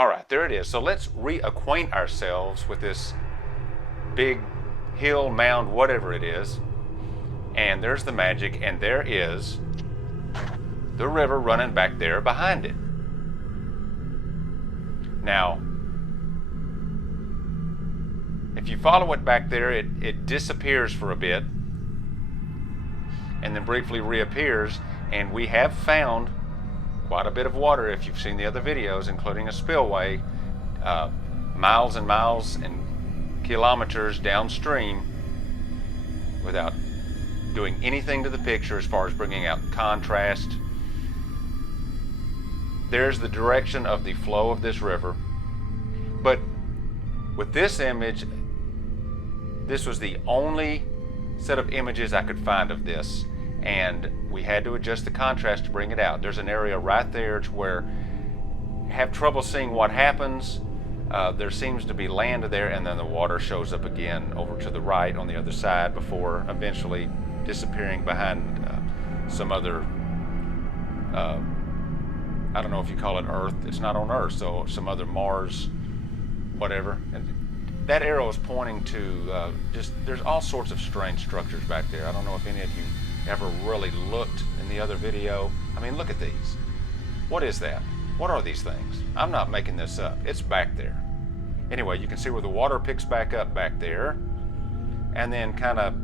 All right, there it is. So let's reacquaint ourselves with this big hill, mound, whatever it is. And there's the magic, and there is the river running back there behind it. Now, if you follow it back there, it disappears for a bit and then briefly reappears, and we have found quite a bit of water, if you've seen the other videos, including a spillway, miles and miles and kilometers downstream without doing anything to the picture as far as bringing out contrast. There's the direction of the flow of this river. But with this image, this was the only set of images I could find of this, and we had to adjust the contrast to bring it out. There's an area right there to where you have trouble seeing what happens. There seems to be land there, and then the water shows up again over to the right on the other side before eventually disappearing behind some other, I don't know if you call it Earth. It's not on Earth, so some other Mars, whatever. And that arrow is pointing to there's all sorts of strange structures back there. I don't know if any of you ever really looked in the other video. I mean, look at these. What is that? What are these things? I'm not making this up. It's back there. Anyway, you can see where the water picks back up back there, and then kind of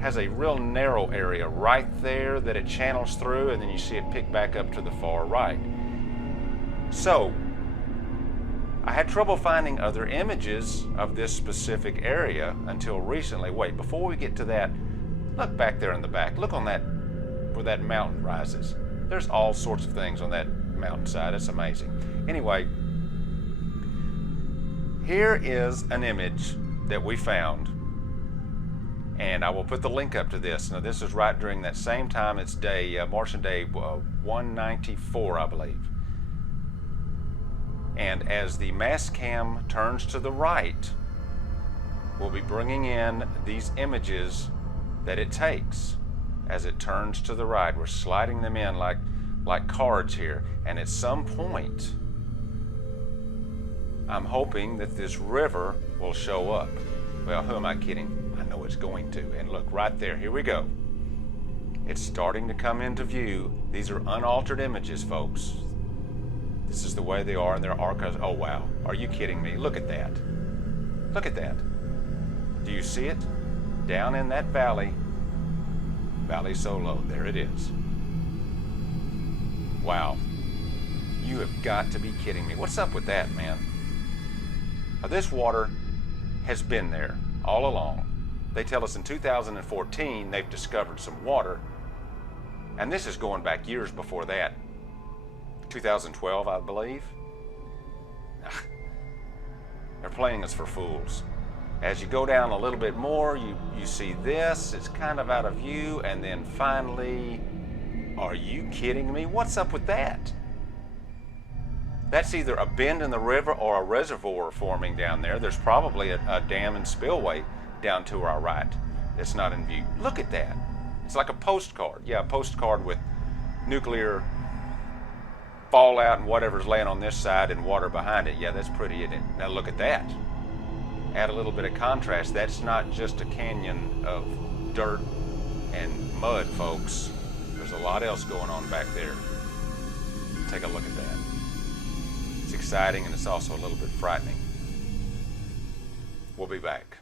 has a real narrow area right there that it channels through, and then you see it pick back up to the far right. So I had trouble finding other images of this specific area until recently. Wait, before we get to that, look back there in the back. Look on that, where that mountain rises. There's all sorts of things on that mountainside. It's amazing. Anyway, here is an image that we found, and I will put the link up to this. Now, this is right during that same time. It's Martian day 194, I believe. And as the mass cam turns to the right, we'll be bringing in these images that it takes as it turns to the right. We're sliding them in like cards here. And at some point, I'm hoping that this river will show up. Well, who am I kidding? I know it's going to. And look, right there, here we go. It's starting to come into view. These are unaltered images, folks. This is the way they are in their archives. Oh, wow. Are you kidding me? Look at that. Look at that. Do you see it? Down in that valley, Valley so low. There it is. Wow. You have got to be kidding me. What's up with that, man? Now, this water has been there all along. They tell us in 2014 they've discovered some water, and this is going back years before that. 2012, I believe. They're playing us for fools. As you go down a little bit more, you see this. It's kind of out of view, and then finally, are you kidding me? What's up with that? That's either a bend in the river or a reservoir forming down there. There's probably a dam and spillway down to our right that's not in view. Look at that. It's like a postcard. Yeah, a postcard with nuclear fallout and whatever's laying on this side and water behind it. Yeah, that's pretty, isn't it? Now look at that. Add a little bit of contrast. That's not just a canyon of dirt and mud, folks. There's a lot else going on back there. Take a look at that. It's exciting, and it's also a little bit frightening. We'll be back.